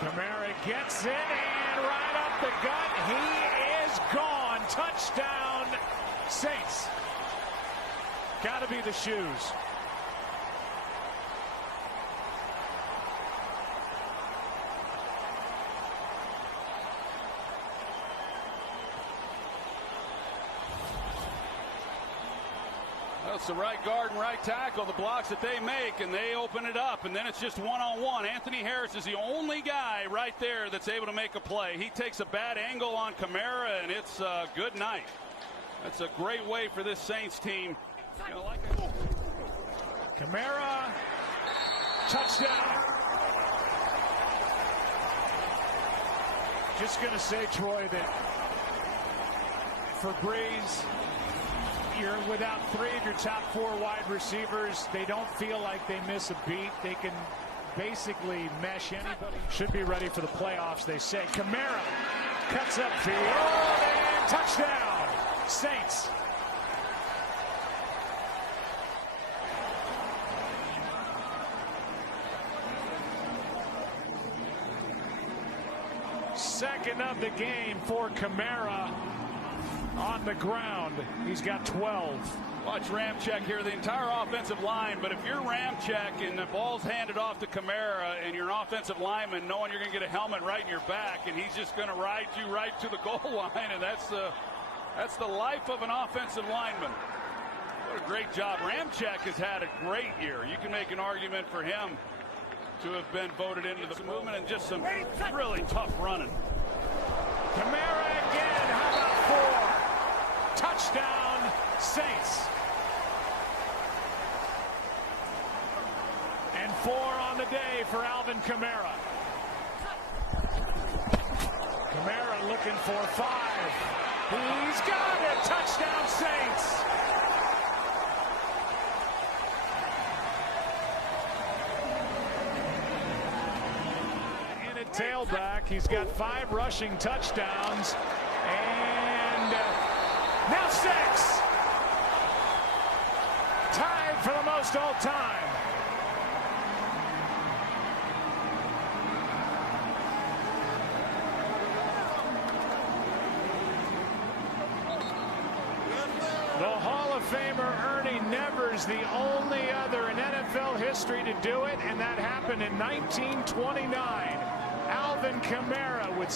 Kamara gets in and right up the gut. He is gone. Touchdown, Saints. Got to be the shoes. That's the right guard and right tackle, the blocks that they make, and they open it up, and then it's just one-on-one. Anthony Harris is the only guy right there that's able to make a play. He takes a bad angle on Kamara, and it's a good night. That's a great way for this Saints team. You know, Kamara, touchdown. Just going to say, Troy, that for Breeze, you're without three of your top four wide receivers. They don't feel like they miss a beat. They can basically mesh anybody. Should be ready for the playoffs, they say. Kamara cuts up field and touchdown, Saints. Second of the game for Kamara. On the ground, he's got 12. Watch Ramczyk here, the entire offensive line, but if you're Ramczyk and the ball's handed off to Kamara and you're an offensive lineman knowing you're going to get a helmet right in your back and he's just going to ride you right to the goal line, and that's the life of an offensive lineman. What a great job. Ramczyk has had a great year. You can make an argument for him to have been voted into the movement and just some really tough running. Kamara again, how about 4? Touchdown, Saints. And 4 on the day for Alvin Kamara. Kamara looking for 5. He's got it. Touchdown, Saints. In a tailback, he's got 5 rushing touchdowns. And now 6. Tied for the most all time. The Hall of Famer Ernie Nevers, the only other in NFL history to do it, and that happened in 1929. Alvin Kamara with